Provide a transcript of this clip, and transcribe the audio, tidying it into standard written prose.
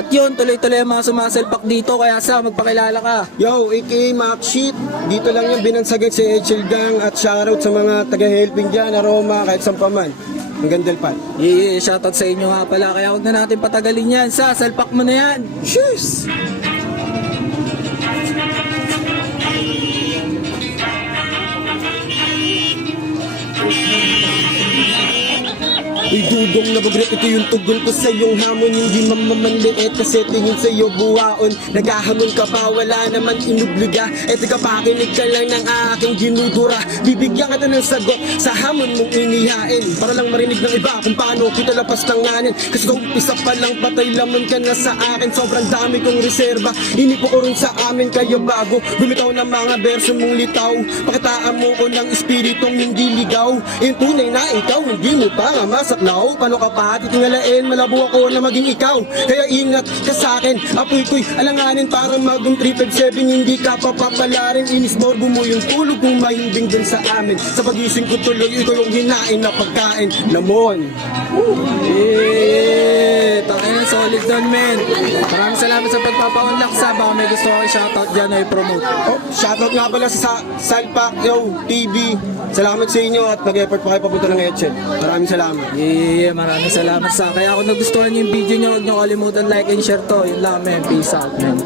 At yun, tuloy-tuloy ang mga sumasalpak dito, kaya sa magpakilala ka. Yo, aka Mac Shit. Dito lang yung binansagan si HL Gang at shoutout sa mga taga-helping dyan, Aroma, kahit saan pa man. Ang gandal pa. Yeah, shoutout sa inyo nga pala, kaya huwag na natin patagalin yan. Sa, salpak mo na yan. Cheers! Uy dudong na bagret, ito yung tugon ko sa iyong hamon. Hindi mamamanliit kasi tingin sa iyo buwaon. Naghahamon ka ba? Wala naman inubliga. Eto ka pakinig ka lang ng aking ginudura. Bibigyan kita ng sagot sa hamon mong inihain, para lang marinig ng iba kung paano kita lapas tanganin. Kasi kung isa pa lang patay lamon ka na sa akin. Sobrang dami kong reserba, inipo ko rin sa amin. Kaya bago bumitaw ng mga verso mong litaw, pakitaan mo ko ng espiritong hindi ligaw. Yung tunay na ikaw, hindi mo pa nga masaklaw. Paano ka pa titingalain, malabo ako na maging ikaw. Kaya ingat ka sa akin, apoy ko'y alanganin. Para maging 357, hindi ka papapalarin. Inisborbo mo yung tulog kung mahimbing din sa amin. Sa pagising ko tuloy, ito yung hinain na pagkain. Lamon. Yeah, tangina, solid doon, men. Maraming salamat sa pagpapaunlak sa. Baka may gusto ko i-shoutout dyan o i-promote. Oh, shoutout nga pala sa Salpak, yo, TV. Salamat sa inyo at nag-effort pa kayo papunta ng Etchen. Maraming salamat. Yeah, maraming salamat sa. Kaya kung nagustuhan niyo yung video niyo, huwag niyo kalimutan like and share to. Yun lang, men. Peace out, men.